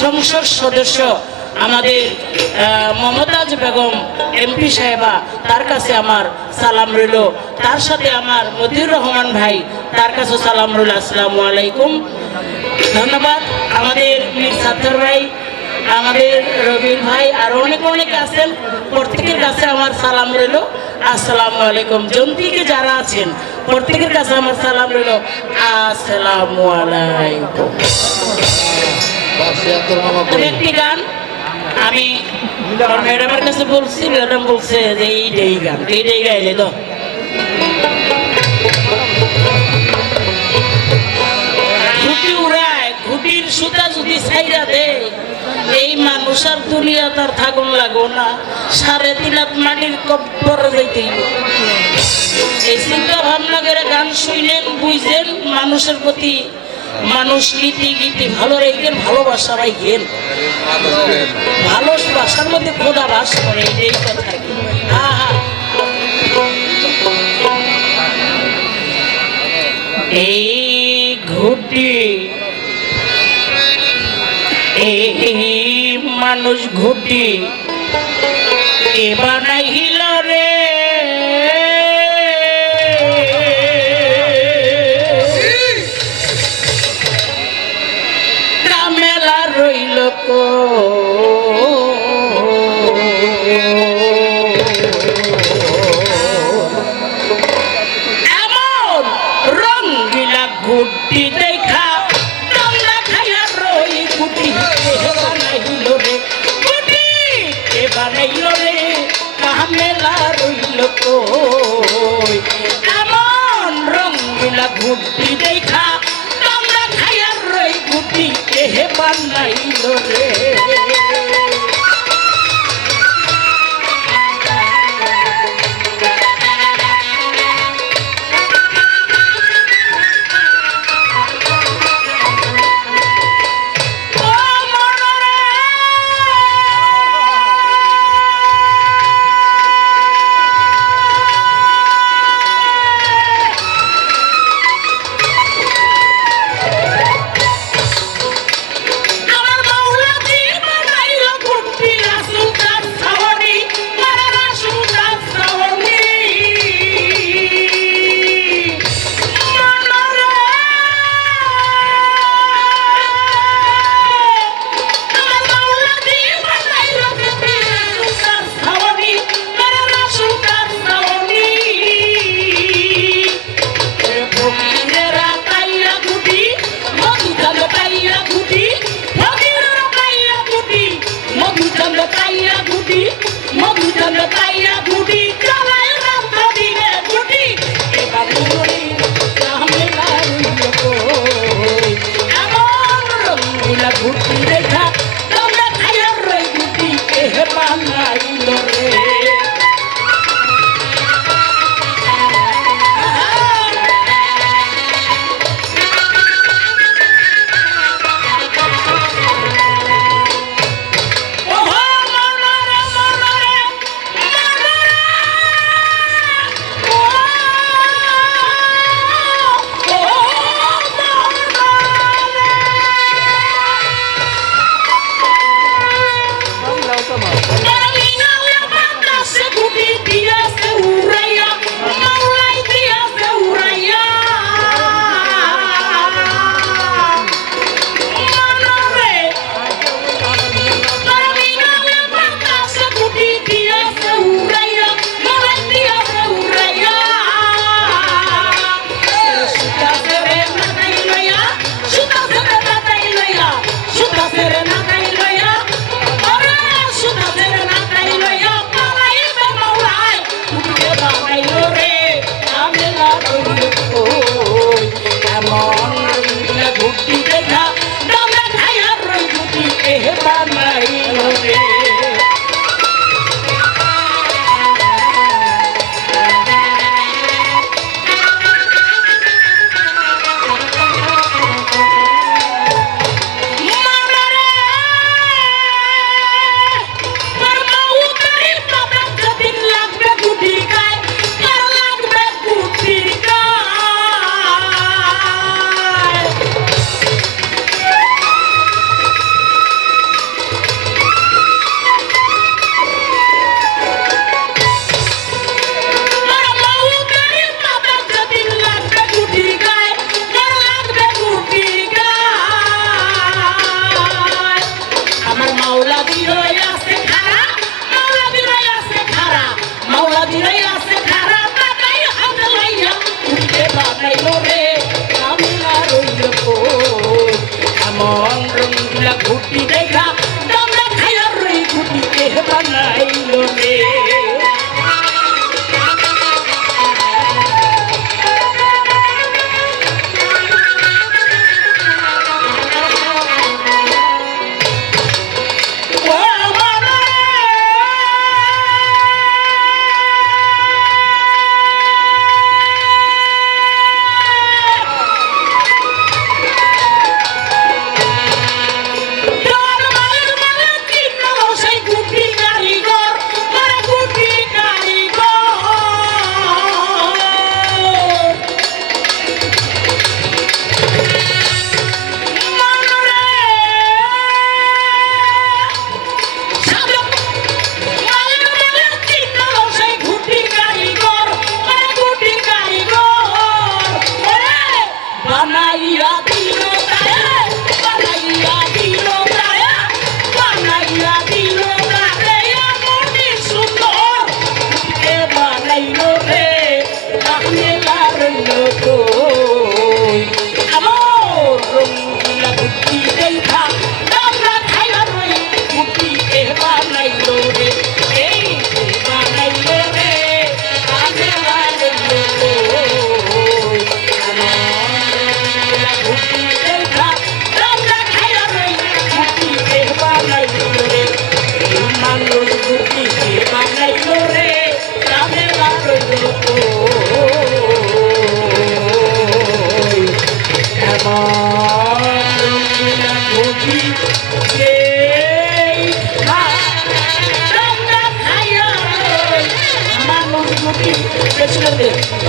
সংসদ সদস্য আমাদের মমতাজ বেগম এমপি সাহেবা, তার কাছে আমার সালাম রইল। তার সাথে আমার মতিউর রহমান ভাই, তার কাছে সালাম রইল। আসসালামু আলাইকুম। ধন্যবাদ। আমাদের মীর সাত্তার ভাই, আমাদের রবির ভাই, আর অনেক অনেক আছেন। প্রত্যেকের কাছে আমার সালাম রইল। আসসালামু আলাইকুম। জন্তিকে যারা আছেন, প্রত্যেকের কাছে আমার সালাম রইল। আসসালামু আলাইকুম। একটি গান, আমি ম্যাডামের কাছে বলছি, ম্যাডাম বলছে যে এইটাই গান এইটাই গাইলে তো। উড়ায় সুতা এই মানুষ দুনিয়া তার থাকুন লাগো না। সাড়ে তিন হাত মাটির কব্বর এই চিন্তা ভাবনা করে গান শুনলেন বুঝলেন, মানুষের প্রতি মানুষ নীতি গীতি ভালো রেখেন ভালোবাসা রাখেন ভালোবাসার মধ্যে খোদা বাস করে, এই কথা এই ঘুটি, এই মানুষ ঘুটি কে রইল কো এমন রঙ্গিলা ঘুটি দেখা, তোমরা খাইয়া রই কে বানাইল রে? ঘুটি কে বানাইল রে? কামেলা রইল কই? এমন রঙ্গিলা তোমরা খাইয়া রই ঘুটি, কে বানাইল রঙ্গিলা বানাইয়া Thank you.